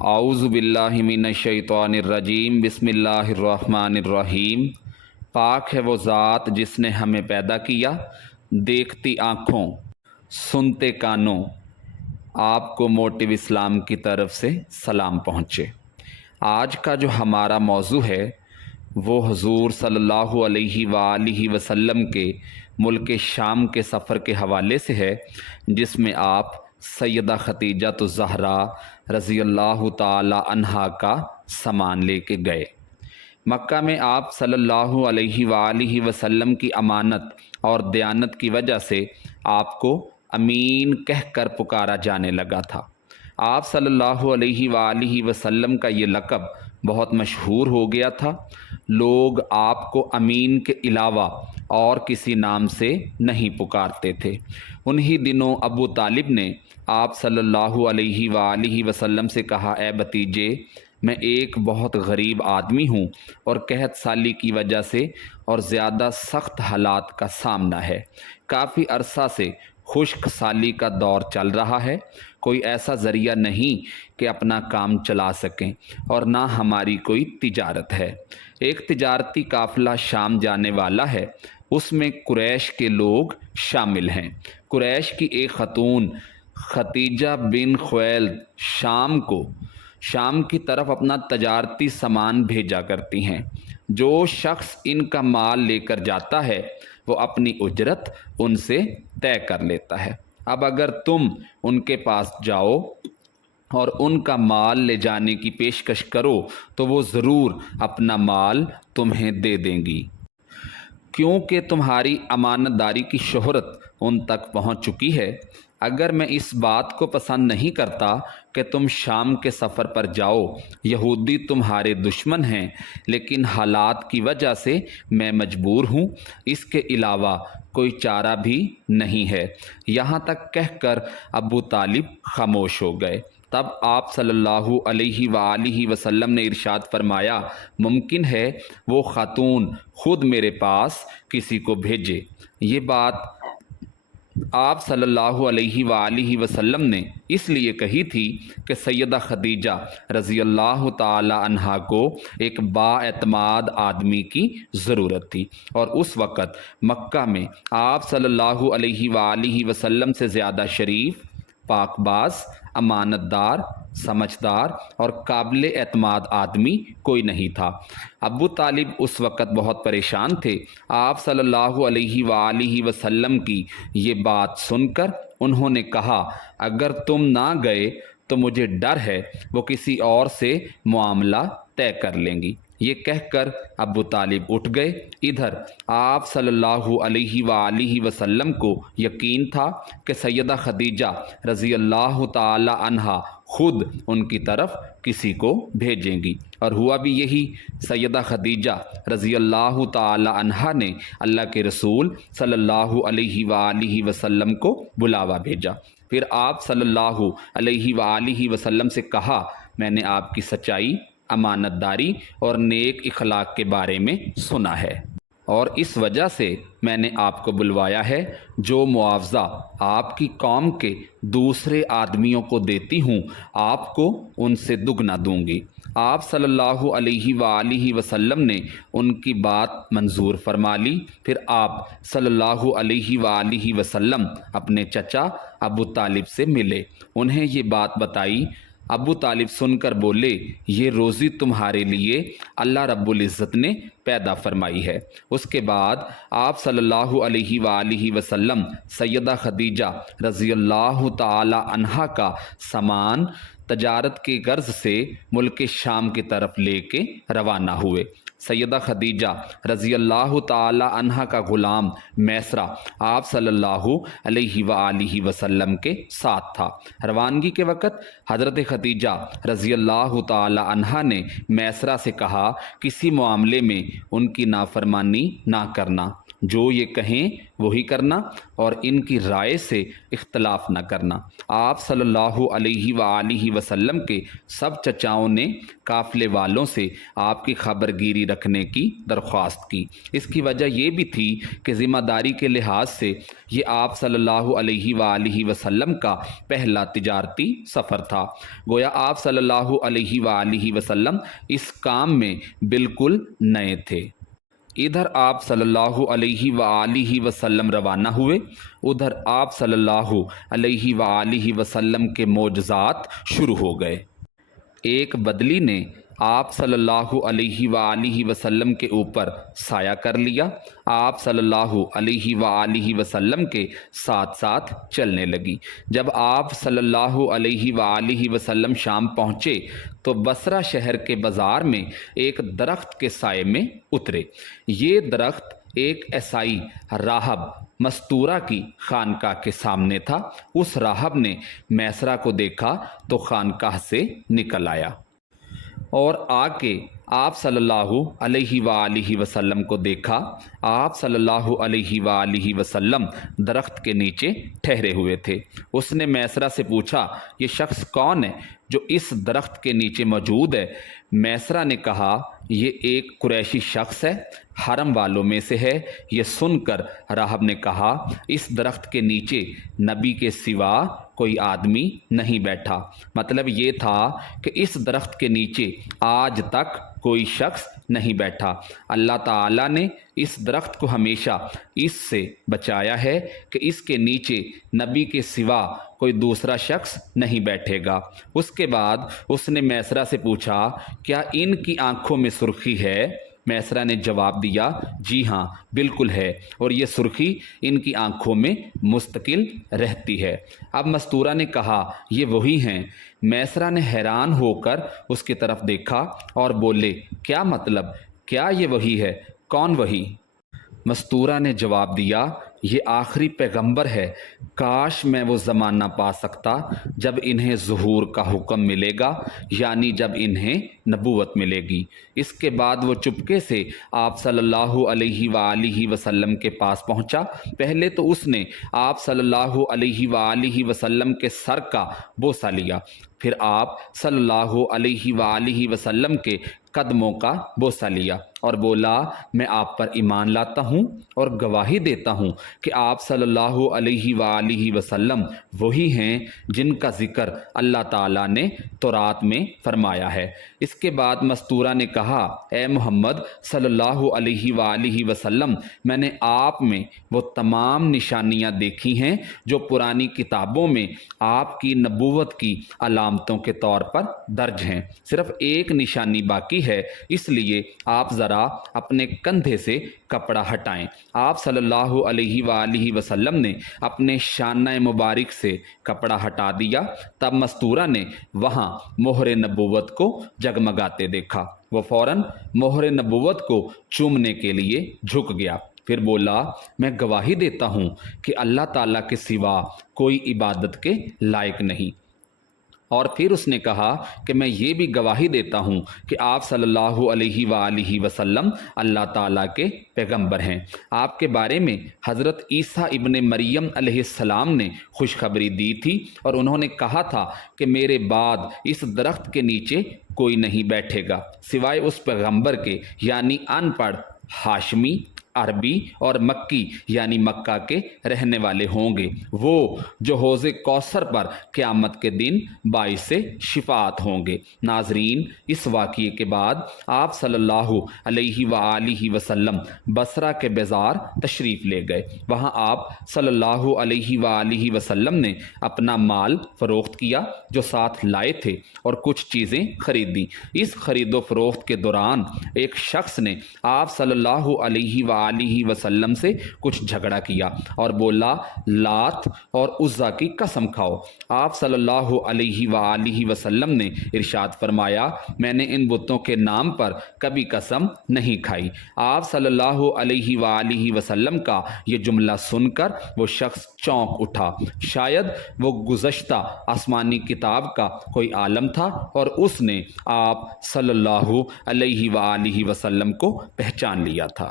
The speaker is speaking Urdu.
اعوذ باللہ من الشیطان الرجیم بسم اللہ الرحمن الرحیم۔ پاک ہے وہ ذات جس نے ہمیں پیدا کیا، دیکھتی آنکھوں سنتے کانوں۔ آپ کو موٹو اسلام کی طرف سے سلام پہنچے۔ آج کا جو ہمارا موضوع ہے وہ حضور صلی اللہ علیہ وآلہ وسلم کے ملک شام کے سفر کے حوالے سے ہے، جس میں آپ سیدہ خدیجہ الزہرا رضی اللہ تعالی عنہا کا سامان لے کے گئے۔ مکہ میں آپ صلی اللہ علیہ وآلہ وسلم کی امانت اور دیانت کی وجہ سے آپ کو امین کہہ کر پکارا جانے لگا تھا۔ آپ صلی اللہ علیہ وآلہ وسلم کا یہ لقب بہت مشہور ہو گیا تھا۔ لوگ آپ کو امین کے علاوہ اور کسی نام سے نہیں پکارتے تھے۔ انہی دنوں ابو طالب نے آپ صلی اللہ علیہ وآلہ وسلم سے کہا، اے بھتیجے، میں ایک بہت غریب آدمی ہوں اور قحط سالی کی وجہ سے اور زیادہ سخت حالات کا سامنا ہے۔ کافی عرصہ سے خشک سالی کا دور چل رہا ہے۔ کوئی ایسا ذریعہ نہیں کہ اپنا کام چلا سکیں، اور نہ ہماری کوئی تجارت ہے۔ ایک تجارتی قافلہ شام جانے والا ہے، اس میں قریش کے لوگ شامل ہیں۔ قریش کی ایک خاتون خدیجہ بن خویلد شام کی طرف اپنا تجارتی سامان بھیجا کرتی ہیں۔ جو شخص ان کا مال لے کر جاتا ہے وہ اپنی اجرت ان سے طے کر لیتا ہے۔ اب اگر تم ان کے پاس جاؤ اور ان کا مال لے جانے کی پیشکش کرو تو وہ ضرور اپنا مال تمہیں دے دیں گی، کیونکہ تمہاری امانت داری کی شہرت ان تک پہنچ چکی ہے۔ اگر میں اس بات کو پسند نہیں کرتا کہ تم شام کے سفر پر جاؤ، یہودی تمہارے دشمن ہیں، لیکن حالات کی وجہ سے میں مجبور ہوں، اس کے علاوہ کوئی چارہ بھی نہیں ہے۔ یہاں تک کہہ کر ابو طالب خاموش ہو گئے۔ تب آپ صلی اللہ علیہ وآلہ وسلم نے ارشاد فرمایا، ممکن ہے وہ خاتون خود میرے پاس کسی کو بھیجے۔ یہ بات آپ صلی اللہ علیہ وآلہ وسلم نے اس لیے کہی تھی کہ سیدہ خدیجہ رضی اللہ تعالی عنہا کو ایک با اعتماد آدمی کی ضرورت تھی، اور اس وقت مکہ میں آپ صلی اللہ علیہ وآلہ وسلم سے زیادہ شریف، پاک باز، امانت دار، سمجھدار اور قابل اعتماد آدمی کوئی نہیں تھا۔ ابو طالب اس وقت بہت پریشان تھے۔ آپ صلی اللہ علیہ وآلہ وسلم کی یہ بات سن کر انہوں نے کہا، اگر تم نہ گئے تو مجھے ڈر ہے وہ کسی اور سے معاملہ طے کر لیں گی۔ یہ کہہ کر ابو طالب اٹھ گئے۔ ادھر آپ صلی اللہ علیہ وآلہ وسلم کو یقین تھا کہ سیدہ خدیجہ رضی اللہ تعالی عنہا خود ان کی طرف کسی کو بھیجیں گی، اور ہوا بھی یہی۔ سیدہ خدیجہ رضی اللہ تعالی عنہا نے اللہ کے رسول صلی اللہ علیہ وآلہ وسلم کو بلاوا بھیجا۔ پھر آپ صلی اللہ علیہ وآلہ وسلم سے کہا، میں نے آپ کی سچائی، امانت داری اور نیک اخلاق کے بارے میں سنا ہے، اور اس وجہ سے میں نے آپ کو بلوایا ہے۔ جو معاوضہ آپ کی قوم کے دوسرے آدمیوں کو دیتی ہوں، آپ کو ان سے دگنا دوں گی۔ آپ صلی اللہ علیہ وآلہ وسلم نے ان کی بات منظور فرما لی۔ پھر آپ صلی اللہ علیہ وآلہ وسلم اپنے چچا ابو طالب سے ملے، انہیں یہ بات بتائی۔ ابو طالب سن کر بولے، یہ روزی تمہارے لیے اللہ رب العزت نے پیدا فرمائی ہے۔ اس کے بعد آپ صلی اللہ علیہ وآلہ وسلم سیدہ خدیجہ رضی اللہ تعالی عنہا کا سامان تجارت کی غرض سے ملک شام کی طرف لے کے روانہ ہوئے۔ سیدہ خدیجہ رضی اللہ تعالی عنہا کا غلام میسرہ آپ صلی اللہ علیہ وآلہ وسلم کے ساتھ تھا۔ روانگی کے وقت حضرت خدیجہ رضی اللہ تعالی عنہا نے میسرہ سے کہا، کسی معاملے میں ان کی نافرمانی نہ کرنا، جو یہ کہیں وہی کرنا اور ان کی رائے سے اختلاف نہ کرنا۔ آپ صلی اللہ علیہ وآلہ وسلم کے سب چچاؤں نے قافلے والوں سے آپ کی خبر گیری رکھنے کی درخواست کی۔ اس کی وجہ یہ بھی تھی کہ ذمہ داری کے لحاظ سے یہ آپ صلی اللہ علیہ وآلہ وسلم کا پہلا تجارتی سفر تھا۔ گویا آپ صلی اللہ علیہ وآلہ وسلم اس کام میں بالکل نئے تھے۔ ادھر آپ صلی اللہ علیہ وآلہ وسلم روانہ ہوئے، ادھر آپ صلی اللہ علیہ وآلہ وسلم کے معجزات شروع ہو گئے۔ ایک بدلی نے آپ صلی اللہ علیہ وآلہ وسلم کے اوپر سایہ کر لیا، آپ صلی اللہ علیہ وآلہ وسلم کے ساتھ ساتھ چلنے لگی۔ جب آپ صلی اللہ علیہ وآلہ وسلم شام پہنچے تو بصرہ شہر کے بازار میں ایک درخت کے سائے میں اترے۔ یہ درخت ایک عیسائی راہب مستورہ کی خانقاہ کے سامنے تھا۔ اس راہب نے میسرہ کو دیکھا تو خانقاہ سے نکل آیا اور آ کے آپ صلی اللہ علیہ وآلہ وسلم کو دیکھا۔ آپ صلی اللہ علیہ وآلہ وسلم درخت کے نیچے ٹھہرے ہوئے تھے۔ اس نے میسرہ سے پوچھا، یہ شخص کون ہے جو اس درخت کے نیچے موجود ہے؟ میسرہ نے کہا، یہ ایک قریشی شخص ہے، حرم والوں میں سے ہے۔ یہ سن کر راہب نے کہا، اس درخت کے نیچے نبی کے سوا کوئی آدمی نہیں بیٹھا۔ مطلب یہ تھا کہ اس درخت کے نیچے آج تک کوئی شخص نہیں بیٹھا۔ اللہ تعالیٰ نے اس درخت کو ہمیشہ اس سے بچایا ہے کہ اس کے نیچے نبی کے سوا کوئی دوسرا شخص نہیں بیٹھے گا۔ اس کے بعد اس نے میسرہ سے پوچھا، کیا ان کی آنکھوں میں سرخی ہے؟ میسرہ نے جواب دیا، جی ہاں بالکل ہے، اور یہ سرخی ان کی آنکھوں میں مستقل رہتی ہے۔ اب مستورہ نے کہا، یہ وہی ہیں؟ میسرہ نے حیران ہو کر اس کی طرف دیکھا اور بولے، کیا مطلب؟ کیا یہ وہی ہے؟ کون وہی؟ مستورہ نے جواب دیا، یہ آخری پیغمبر ہے۔ کاش میں وہ زمانہ پا سکتا جب انہیں ظہور کا حکم ملے گا، یعنی جب انہیں نبوت ملے گی۔ اس کے بعد وہ چپکے سے آپ صلی اللہ علیہ وآلہ وسلم کے پاس پہنچا۔ پہلے تو اس نے آپ صلی اللہ علیہ وآلہ وسلم کے سر کا بوسہ لیا، پھر آپ صلی اللہ علیہ وآلہ وسلم کے قدموں کا بوسہ لیا اور بولا، میں آپ پر ایمان لاتا ہوں اور گواہی دیتا ہوں کہ آپ صلی اللہ علیہ وآلہ وسلم وہی ہیں جن کا ذکر اللہ تعالیٰ نے تورات میں فرمایا ہے۔ اس کے بعد مستورہ نے کہا، اے محمد صلی اللہ علیہ وآلہ وسلم، میں نے آپ میں وہ تمام نشانیاں دیکھی ہیں جو پرانی کتابوں میں آپ کی نبوت کی علامتوں کے طور پر درج ہیں۔ صرف ایک نشانی باقی ہے، اس لیے آپ ذرا اپنے کندھے سے کپڑا ہٹائیں۔ آپ صلی اللہ علیہ وآلہ وسلم نے اپنے شانہ مبارک سے کپڑا ہٹا دیا۔ تب مستورہ نے وہاں مہر نبوت کو جگمگاتے دیکھا۔ وہ فوراً مہر نبوت کو چومنے کے لیے جھک گیا، پھر بولا، میں گواہی دیتا ہوں کہ اللہ تعالیٰ کے سوا کوئی عبادت کے لائق نہیں۔ اور پھر اس نے کہا کہ میں یہ بھی گواہی دیتا ہوں کہ آپ صلی اللہ علیہ وآلہ وسلم اللہ تعالیٰ کے پیغمبر ہیں۔ آپ کے بارے میں حضرت عیسیٰ ابن مریم علیہ السلام نے خوشخبری دی تھی اور انہوں نے کہا تھا کہ میرے بعد اس درخت کے نیچے کوئی نہیں بیٹھے گا سوائے اس پیغمبر کے، یعنی ان پڑھ ہاشمی، عربی اور مکی یعنی مکہ کے رہنے والے ہوں گے، وہ جو حوض کوثر پر قیامت کے دن باعث شفاعت ہوں گے۔ ناظرین، اس واقعے کے بعد آپ صلی اللہ علیہ وآلہ وسلم بصرہ کے بازار تشریف لے گئے۔ وہاں آپ صلی اللہ علیہ وآلہ وسلم نے اپنا مال فروخت کیا جو ساتھ لائے تھے اور کچھ چیزیں خریدیں۔ اس خرید و فروخت کے دوران ایک شخص نے آپ صلی اللہ علیہ وآلہ وسلم سے کچھ جھگڑا کیا اور بولا، لات اور عزا کی قسم کھاؤ۔ آپ صلی اللہ علیہ وآلہ وسلم نے ارشاد فرمایا، میں نے ان بتوں کے نام پر کبھی قسم نہیں کھائی۔ آپ صلی اللہ علیہ وآلہ وسلم کا یہ جملہ سن کر وہ شخص چونک اٹھا، شاید وہ گزشتہ آسمانی کتاب کا کوئی عالم تھا اور اس نے آپ صلی اللہ علیہ وآلہ وسلم کو پہچان لیا تھا۔